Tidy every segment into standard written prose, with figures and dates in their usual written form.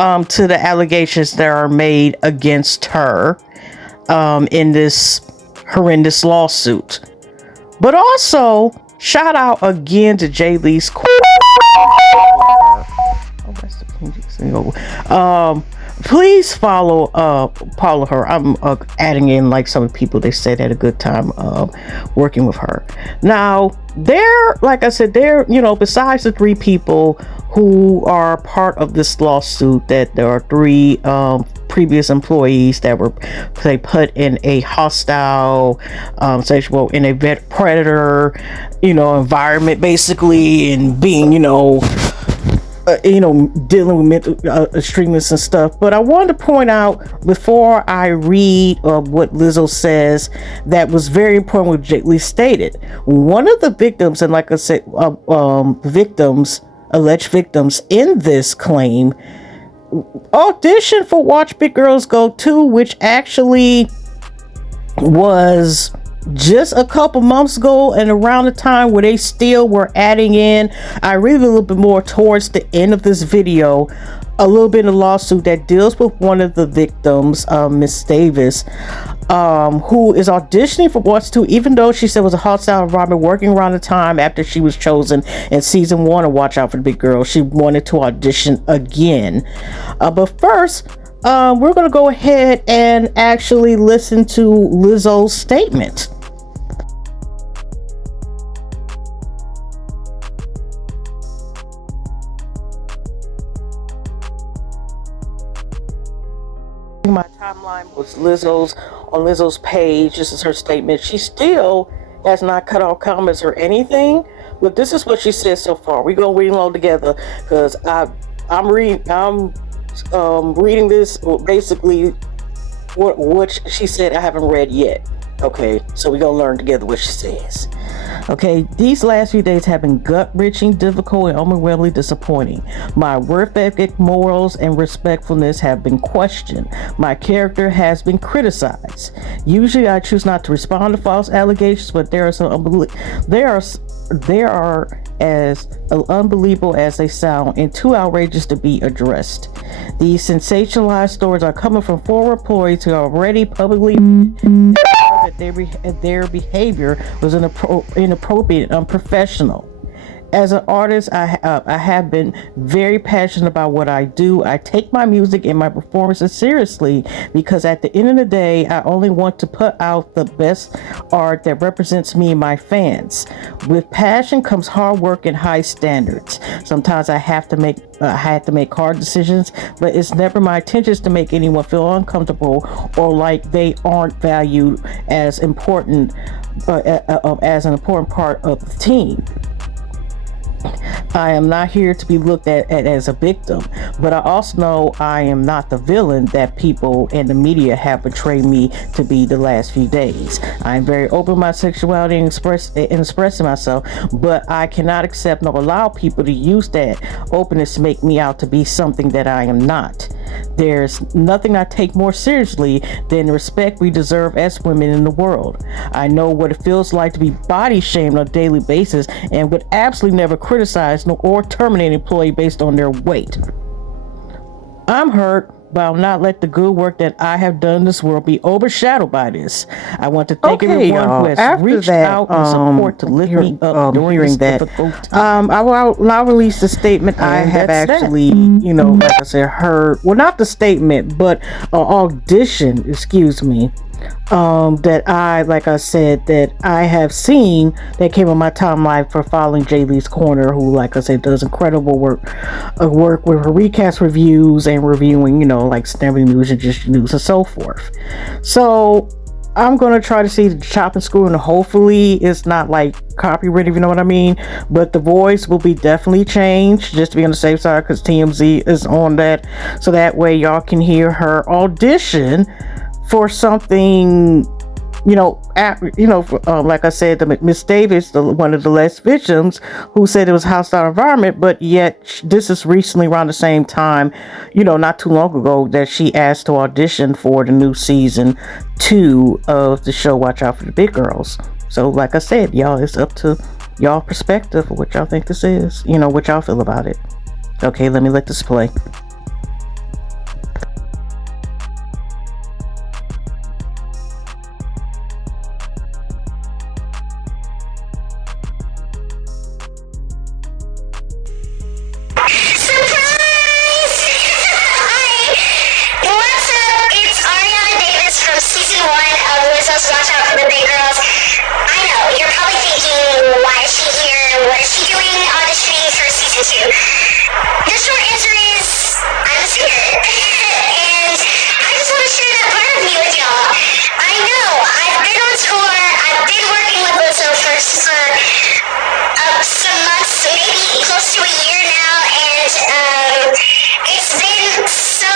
to the allegations that are made against her in this horrendous lawsuit. But also, shout out again to Jay Lee's please follow her. I'm adding in like some of the people they said had a good time working with her. Now, like I said, besides the 3 people who are part of this lawsuit, that there are 3 previous employees that were put in a hostile sexual, in a predator environment, basically, and being dealing with mental extremists and stuff. But I wanted to point out, before I read what Lizzo says, that was very important what Jay Lee stated. One of the victims, and like I said, alleged victims in this claim, auditioned for Watch Big Girls Go 2, which actually was just a couple months ago, and around the time where they still were adding in, I read a little bit more towards the end of this video, a little bit of lawsuit that deals with one of the victims, Miss Davis, who is auditioning for Watch 2, even though she said it was a hostile environment, working around the time after she was chosen in season 1 of Watch Out for the Big Girl. She wanted to audition again. But first, we're going to go ahead and actually listen to Lizzo's statement. My timeline was on Lizzo's page. This is her statement. She still has not cut off comments or anything, but this is what she said so far. We're gonna read along together, because I'm reading this, basically what she said. I haven't read yet. Okay, so we're gonna learn together what she says. Okay, these last few days have been gut-wrenching, difficult, and overwhelmingly disappointing. My work ethic, morals, and respectfulness have been questioned. My character has been criticized. Usually I choose not to respond to false allegations, but they are as unbelievable as they sound and too outrageous to be addressed. These sensationalized stories are coming from former employees who are already publicly that their behavior was inappropriate and unprofessional. As an artist, I have been very passionate about what I do. I take my music and my performances seriously, because at the end of the day, I only want to put out the best art that represents me and my fans. With passion comes hard work and high standards. Sometimes I have to make hard decisions, but it's never my intentions to make anyone feel uncomfortable or like they aren't valued as important as an important part of the team. I am not here to be looked at as a victim, but I also know I am not the villain that people and the media have portrayed me to be the last few days. I am very open with my sexuality and expressing myself, but I cannot accept nor allow people to use that openness to make me out to be something that I am not. There's nothing I take more seriously than the respect we deserve as women in the world. I know what it feels like to be body shamed on a daily basis, and would absolutely never criticize or terminate an employee based on their weight. I'm hurt, but I'll not let the good work that I have done in this world be overshadowed by this. I want to thank everyone who has reached out and support to lift me up during this difficult time. I will now release the statement I have actually, like I said, heard. Well, not the statement, but audition, excuse me. That I have seen that came on my timeline for following Jay Lee's Corner, who, like I said, does incredible work with her recast reviews and reviewing, like celebrity news and just news and so forth. So I'm going to try to see the chop and screw, and hopefully it's not like copyright, if you know what I mean, but the voice will be definitely changed, just to be on the safe side, because TMZ is on that, so that way y'all can hear her audition for something, like I said, the Miss Davis, one of the last victims, who said it was a hostile environment, but yet this is recently around the same time, not too long ago, that she asked to audition for the new season 2 of the show Watch Out for the Big Girls. So, like I said, y'all, it's up to y'all perspective of what y'all think this is, what y'all feel about it. Okay, let me let this play. girls, watch out for the big girls. I know, you're probably thinking, why is she here? What is she doing auditioning for season 2? The short answer is, I'm a singer. And I just want to share that part of me with y'all. I know, I've been on tour, I've been working with Lizzo for some months, maybe close to a year now, and it's been so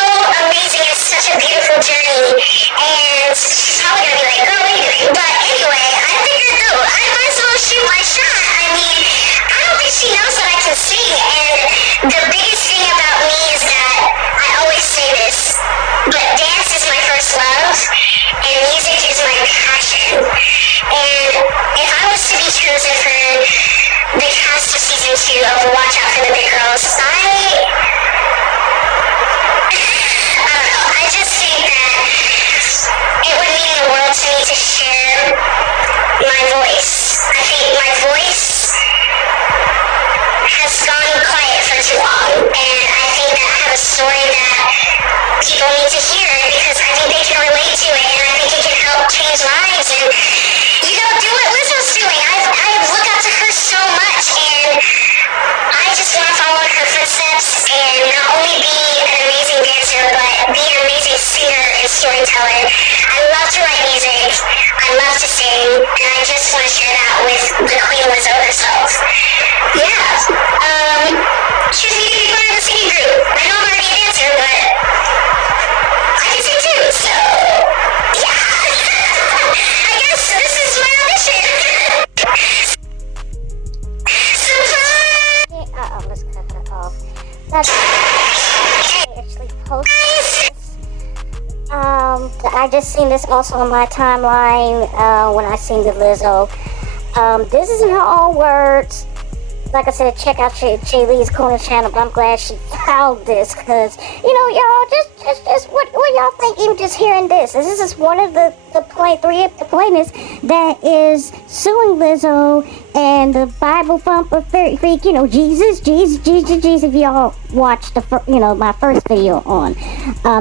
amazing. It's such a beautiful journey, and she's probably gonna be like, girl, what are you doing? But anyway, I figured, though, I might as well shoot my shot. I mean, I don't think she knows that I can sing, and the biggest thing about me is that I always say this, but dance is my first love, and music is my passion. And if I was to be chosen for the cast of season 2 of Watch Out for the Big Girls, I don't know, I just think that it would mean the world to me to share my voice. I think my voice has gone quiet for too long, and I think that I have a story that people need to hear, because I think they can relate to it, and I think it can help change lives, and do what Lizzo's doing. I look up to her so much, and I just want to follow in her footsteps and not only be an amazing dancer, but be an amazing singer and storyteller. I love to write music, I love to sing, and I just want to share that with the Queen Lizzo herself. Yeah, choose me to be part of the singing group. I know I'm already a dancer, but I can sing too, so yeah. I guess this is my audition. Let's cut that off. That's actually post this. I just seen this also on my timeline when I seen the Lizzo. This is in her own words. Like I said, check out Jay Lee's Corner channel, but I'm glad she found this, because, y'all, just what y'all think even just hearing this? This is one of the three of the plaintiffs that is suing Lizzo and the Bible thumper freak, Jesus, if y'all watched my first video on,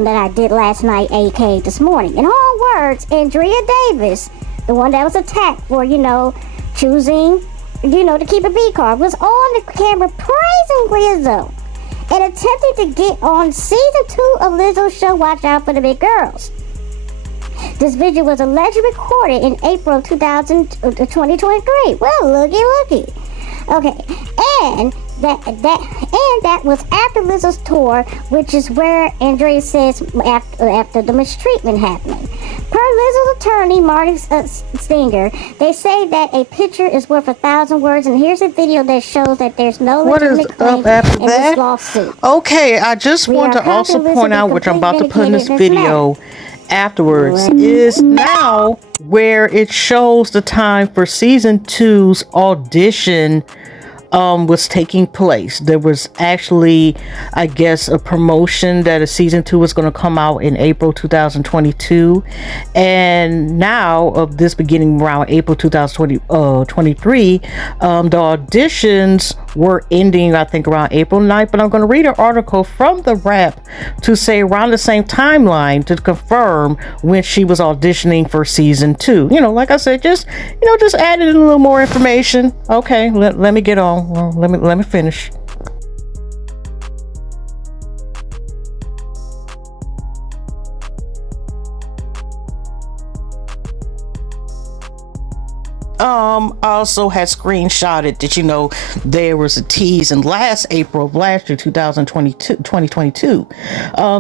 that I did last night, aka this morning. In her own words, Andrea Davis, the one that was attacked for, choosing to keep a V card, was on the camera praising Lizzo and attempting to get on season 2 of Lizzo's show, Watch Out for the Big Girls. This video was allegedly recorded in April 2023. Well, looky. Okay, and that was after Lizzo's tour, which is where Andrea says after the mistreatment happening. Per Lizzo's attorney, Marty Stinger, they say that a picture is worth 1,000 words, and here's a video that shows that there's no legitimate claim in this lawsuit. Okay, I just want to also point out, which I'm about to put in this video afterwards, is now where it shows the time for season 2's audition was taking place. There was actually, I guess, a promotion that a season 2 was going to come out in April 2022, and now of this beginning around April 2023, the auditions were ending, I think, around April 9th. But I'm going to read an article from the Rep to say around the same timeline to confirm when she was auditioning for season 2. Like I said, just added in a little more information. Okay, let me get on. Well, let me finish. Also had screenshotted that there was a tease in last April of last year, 2022.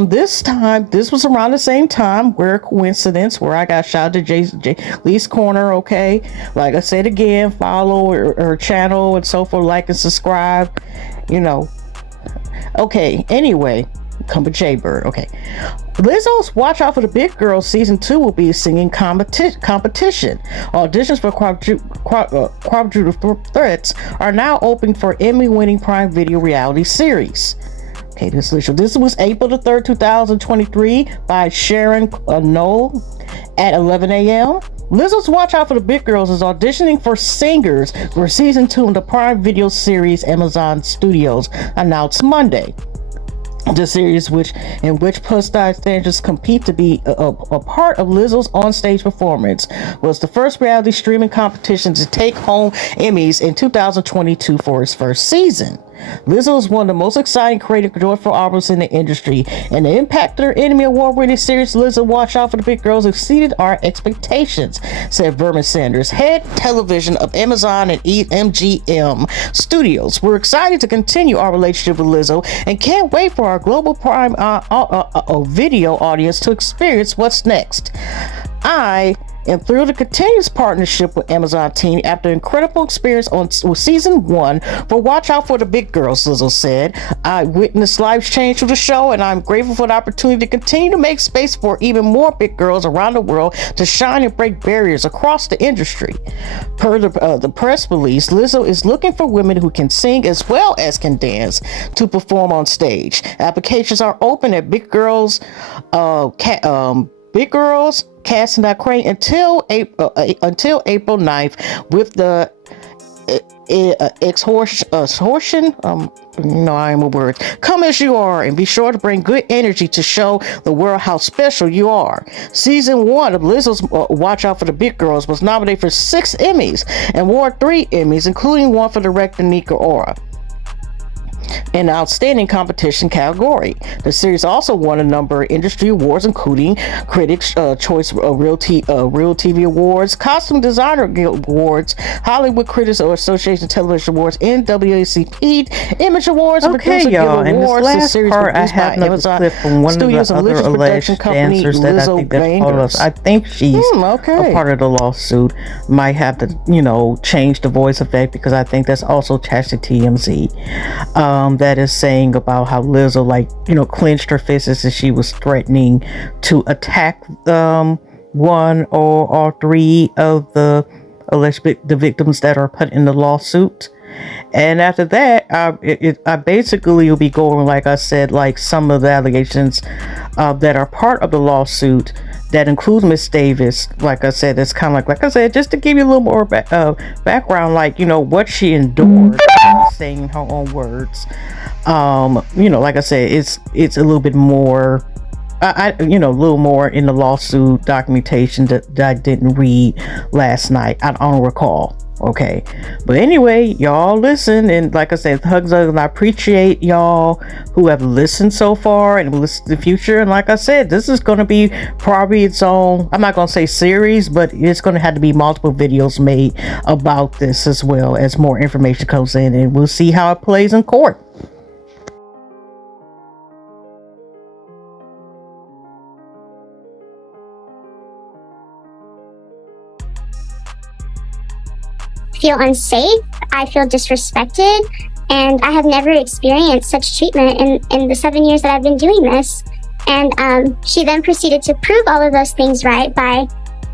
This time, this was around the same time, where coincidence, where I got shouted to Jay Lee's Corner. Okay, like I said again, follow her channel and so forth, like and subscribe. Okay, anyway, come with Jaybird. Okay, Lizzo's Watch Out for the Big Girls season 2 will be a singing competition. Auditions for quadruple threats are now open for Emmy-winning Prime Video reality series. Okay, this was April the 3rd, 2023 by Sharon Knoll at 11 a.m. Lizzo's Watch Out for the Big Girls is auditioning for singers for season 2 in the Prime Video series Amazon Studios, announced Monday. The series, in which plus size dancers compete to be a part of Lizzo's onstage performance, was the first reality streaming competition to take home Emmys in 2022 for its first season. Lizzo is one of the most exciting, creative, joyful albums in the industry, and the impact of her Emmy Award-winning series Lizzo Watch Out for the Big Girls exceeded our expectations, said Vernon Sanders, head television of Amazon and MGM Studios. We're excited to continue our relationship with Lizzo and can't wait for our global prime video audience to experience what's next. I and through the continuous partnership with Amazon team after incredible experience with season 1 for Watch Out for the Big Girls, Lizzo said. I witnessed lives change through the show, and I'm grateful for the opportunity to continue to make space for even more big girls around the world to shine and break barriers across the industry. Per the press release, Lizzo is looking for women who can sing as well as can dance to perform on stage. Applications are open at Big Girls Casting.Crane until April 9th with the exhortation, I am a word. Come as you are and be sure to bring good energy to show the world how special you are. Season 1 of Lizzo's Watch Out for the Big Girls was nominated for 6 Emmys and won 3 Emmys, including one for director Nika Ora in the outstanding competition category. The series also won a number of industry awards, including Critics' Choice Real TV Awards, Costume Designer Guild Awards, Hollywood Critics Association Television Awards, NAACP Image Awards, and Producer Guild Awards. This last part, I have another clip from one Studios of the other alleged dancers that I think that told us. I think she's a part of the lawsuit. Might have to, change the voice effect because I think that's also attached to TMZ. That is saying about how Lizzo clenched her fists as she was threatening to attack one or all 3 of the alleged victims that are put in the lawsuit. And after that, I basically will be going, like I said, like some of the allegations that are part of the lawsuit that includes Miss Davis. Like I said, it's kind of like I said, just to give you a little more background, what she endured, saying her own words. Like I said, it's a little bit more. A little more in the lawsuit documentation that I didn't read last night. I don't recall. Okay, but anyway, y'all listen, and like I said, hugs, and I appreciate y'all who have listened so far and will listen to the future. And like I said, this is going to be probably its own, I'm not going to say series, but it's going to have to be multiple videos made about this as well as more information comes in, and we'll see how it plays in court. Feel unsafe, I feel disrespected, and I have never experienced such treatment in the 7 years that I've been doing this. And she then proceeded to prove all of those things right by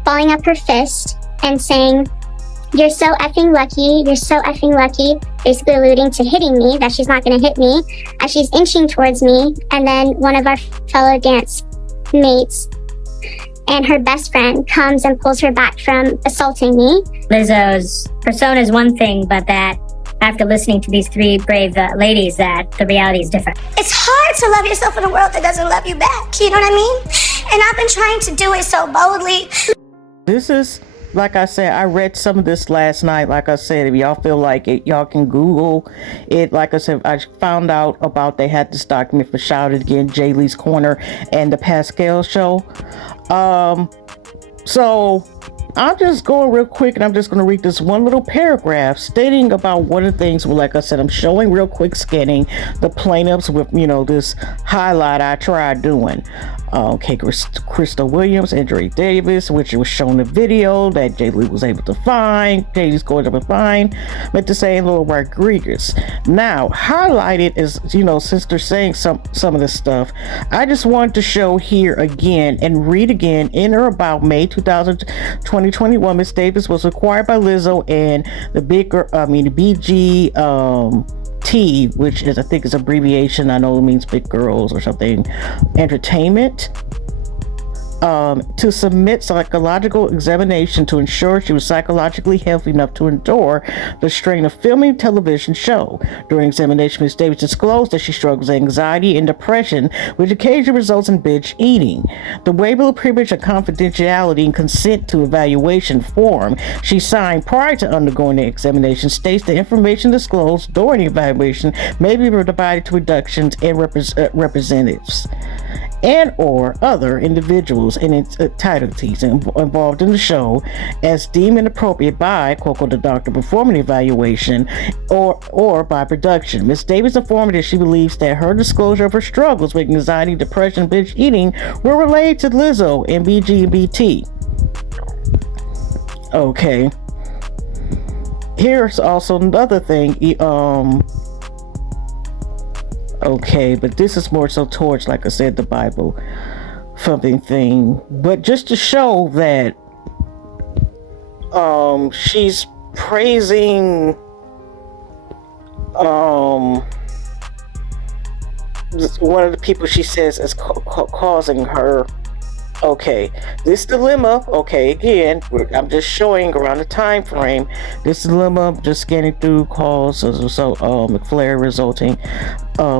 balling up her fist and saying, "You're so effing lucky, you're so effing lucky," basically alluding to hitting me, that she's not going to hit me, as she's inching towards me. And then one of our fellow dance mates and her best friend comes and pulls her back from assaulting me. Lizzo's persona is one thing, but that after listening to these 3 brave ladies, that the reality is different. It's hard to love yourself in a world that doesn't love you back, you know what I mean? And I've been trying to do it so boldly. This is, like I said, I read some of this last night. Like I said, if y'all feel like it, y'all can Google it. Like I said, I found out about they had this document for Shout It Again, Jay Lee's Corner, and the Pascal Show. So I'm just going real quick, and I'm just going to read this one little paragraph stating about one of the things. Well, like I said, I'm showing real quick scanning the plaintiffs with, this highlight I tried doing. Okay, Crystal Williams and Dre Davis, which was shown in the video that Jay Lee was able to find. Jay's going to find, meant to say Lil Rodriguez. Now, highlighted is, since they're saying some of this stuff, I just wanted to show here again and read again. In or about May 2021, Miss Davis was acquired by Lizzo and the BG T, which is, I think, is abbreviation. I know it means Big Girls or something. Entertainment. to submit psychological examination to ensure she was psychologically healthy enough to endure the strain of filming a television show. During examination, Ms. Davis disclosed that she struggles with anxiety and depression, which occasionally results in binge eating. The waiver of privilege of confidentiality and consent to evaluation form she signed prior to undergoing the examination states the information disclosed during the evaluation may be provided to reductions and representatives and or other individuals and entities involved in the show as deemed inappropriate by the doctor performing the evaluation or by production. Ms. Davis informed that she believes that her disclosure of her struggles with anxiety, depression, binge eating were related to Lizzo and BGBT. Okay. Here's also another thing. Okay, but this is more so towards, like I said, the Bible thumping thing. But just to show that she's praising one of the people she says is causing her. Okay, this dilemma, okay, again, I'm just showing around the time frame, this dilemma, just scanning through calls, so McFlare resulting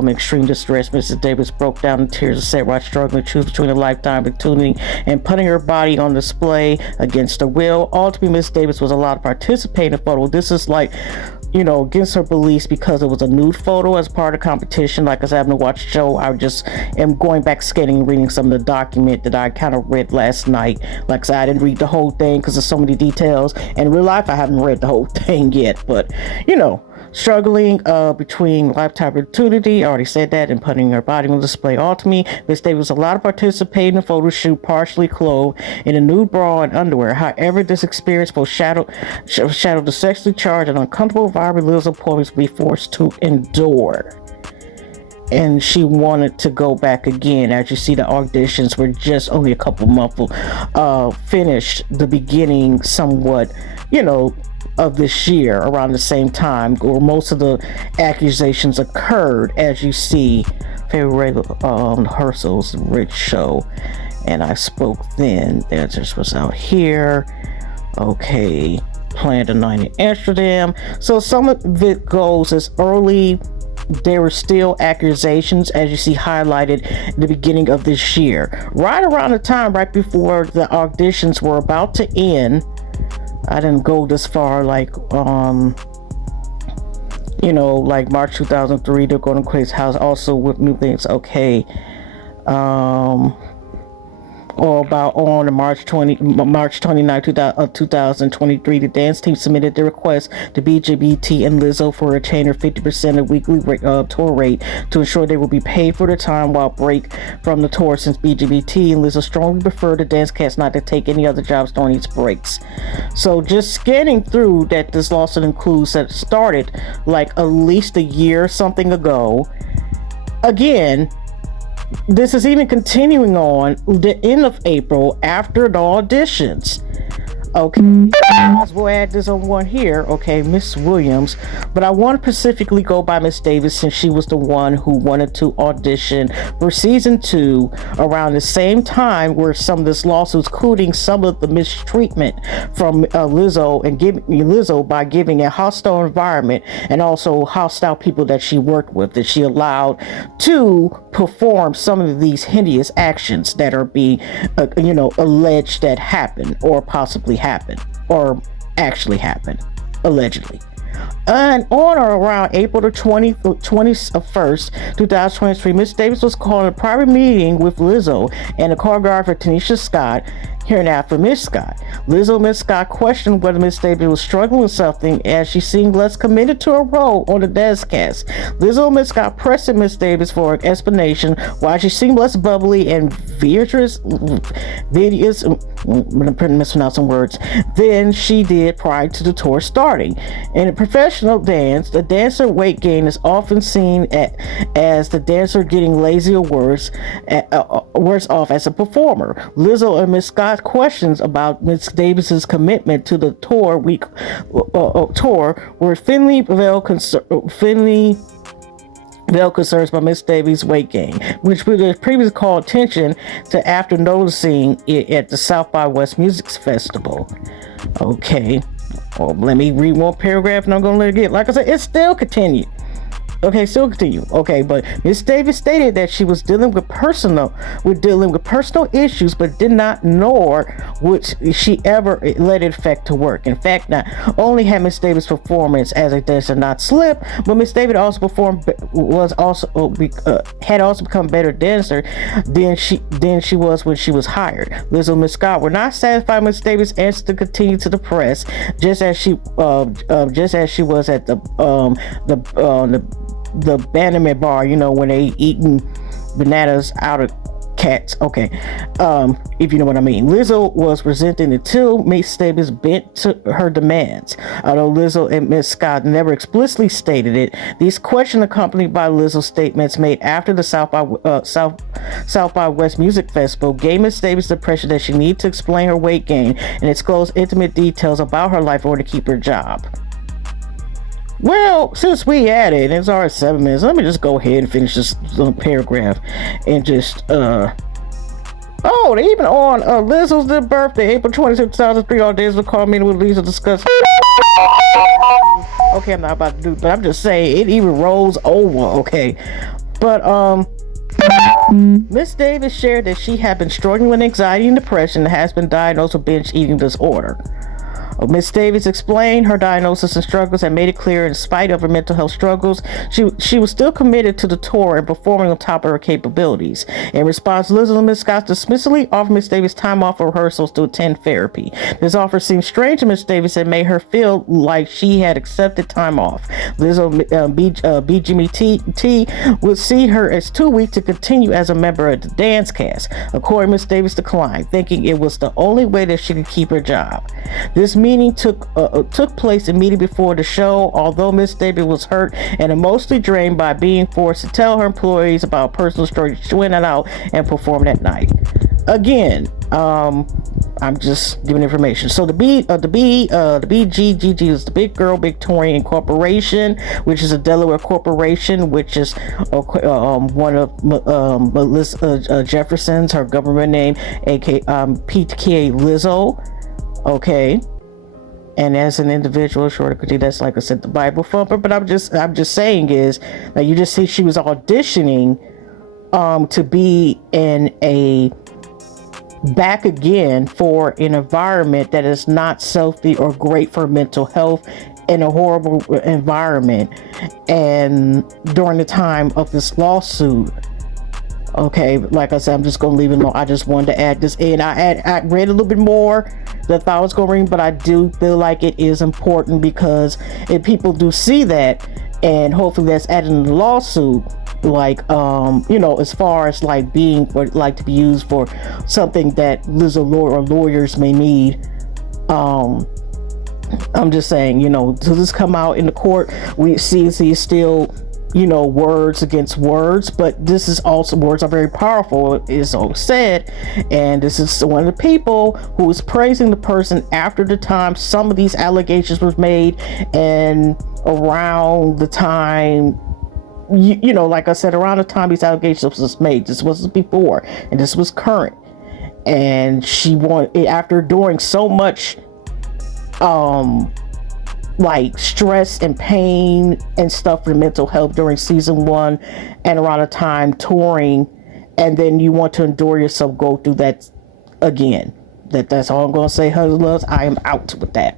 extreme distress. Mrs. Davis broke down in tears and said, while struggling to choose between a lifetime opportunity and putting her body on display against her will. Ultimately, Mrs. Davis was allowed to participate in the photo. This is like, against her beliefs because it was a nude photo as part of the competition. Like I said, I haven't watched the show. I just am going back scanning and reading some of the document that I kind of read last night. Like I said, I didn't read the whole thing because there's so many details. And in real life, I haven't read the whole thing yet. But, struggling between lifetime opportunity, I already said that, and putting her body on display. Ultimately, Miss Davis was allowed to participate in the photo shoot partially clothed in a nude bra and underwear. However, this experience foreshadowed the sexually charged and uncomfortable environment Lizzo Portis will be forced to endure. And she wanted to go back again. As you see, the auditions were just only a couple months finished the beginning somewhat, of this year around the same time, or most of the accusations occurred, as you see, February Herschel's Rich Show. And I spoke then. The answers was out here. Okay. Planned a night in Amsterdam. So some of it goes as early. There were still accusations, as you see highlighted in the beginning of this year. Right around the time, right before the auditions were about to end, I didn't go this far, like March 2003, they're going to Quake's house also with new things. Okay. Or about on March 29, 2023, the dance team submitted their request to BGBT and Lizzo for a retainer 50% of weekly tour rate to ensure they will be paid for the time while break from the tour, since BGBT and Lizzo strongly prefer the dance cast not to take any other jobs during these breaks. So just scanning through that, this lawsuit includes that started like at least a year something ago. Again, this is even continuing on the end of April after the auditions. Okay, we'll add this on one here. Okay, Miss Williams, but I want to specifically go by Miss Davis since she was the one who wanted to audition for season 2 around the same time where some of this lawsuits, including some of the mistreatment from Lizzo and Lizzo by giving a hostile environment and also hostile people that she worked with, that she allowed to perform some of these hideous actions that are being, alleged that happened or possibly happened or actually happened, allegedly. And on or around April the 21st, 2023, Miss Davis was called a private meeting with Lizzo and the choreographer Tanisha Scott. Hereinafter, Miss Scott. Lizzo and Miss Scott questioned whether Miss Davis was struggling with something as she seemed less committed to her role on the dance cast. Lizzo and Miss Scott pressed Miss Davis for an explanation why she seemed less bubbly and vigorous, I'm mispronouncing words, than she did prior to the tour starting. In a professional dance, the dancer weight gain is often seen as the dancer getting lazy or worse off as a performer. Lizzo and Miss Scott questions about Miss Davis's commitment to the tour were thinly veiled concerns by Miss Davis' weight gain, which would have previously called attention to after noticing it at the South by West Music Festival. Okay, well, let me read one paragraph and I'm going to let it get. Like I said, it still continued. Okay, still continue. Okay, but Miss Davis stated that she was dealing with personal issues, but did not know which she ever let it affect her work. In fact, not only had Miss Davis' performance as a dancer not slipped, but Miss Davis also had also become a better dancer than she was when she was hired. Lizzo and Miss Scott were not satisfied with Miss Davis' answer to continue to the press, just as she was at the abandonment bar, you know, when they eating bananas out of cats. Okay, if you know what I mean. Lizzo was resenting until Miss Davis bent to her demands. Although Lizzo and Miss Scott never explicitly stated it, these questions accompanied by Lizzo's statements made after the South by West Music Festival gave Miss Davis the impression that she needed to explain her weight gain and disclose intimate details about her life in order to keep her job. Well, since we at it, and it's already 7 minutes, let me just go ahead and finish this little paragraph and just, they even on Lizzo's birthday, April 26, 2003, all days will call me with Lizzo discuss. Okay, I'm not about to do it, but I'm just saying, it even rolls over, okay? But, Miss Davis shared that she had been struggling with anxiety and depression and has been diagnosed with binge eating disorder. Miss Davis explained her diagnosis and struggles and made it clear, in spite of her mental health struggles, she was still committed to the tour and performing on top of her capabilities. In response, Lizzo and Miss Scott dismissively offered Miss Davis time off for rehearsals to attend therapy. This offer seemed strange to Miss Davis and made her feel like she had accepted time off. Lizzo BGMT would see her as too weak to continue as a member of the dance cast. According, Miss Davis declined, thinking it was the only way that she could keep her job. This meeting took place immediately before the show, although Miss Davis was hurt and emotionally drained by being forced to tell her employees about personal stories. She went out and performed that night. Again, I'm just giving information. So the BGGG is the Big Girl Victorian Corporation, which is a Delaware corporation, which is one of Melissa Jefferson's, her government name, aka PK Lizzo. Okay. And as an individual, that's like I said, the Bible thumper. But I'm just saying is that you just see she was auditioning to be in a back again for an environment that is not healthy or great for mental health, in a horrible environment. And during the time of this lawsuit, okay, like I said, I'm just gonna leave it alone. I just wanted to add this in. I read a little bit more than I thought I was gonna read, but I do feel like it is important, because if people do see that, and hopefully that's added in the lawsuit, like as far as like being for like to be used for something that Lizzo or lawyers may need. I'm just saying, does this come out in the court? We see still, words against words, but this is also, words are very powerful, is so said. And this is one of the people who was praising the person after the time some of these allegations were made, and around the time, like I said, around the time these allegations was made. This was before, and this was current. And she wanted, after doing so much like stress and pain and stuff for mental health during season 1 and around the time touring, and then you want to endure yourself go through that again. That's all I'm gonna say. Husband loves, I am out with that.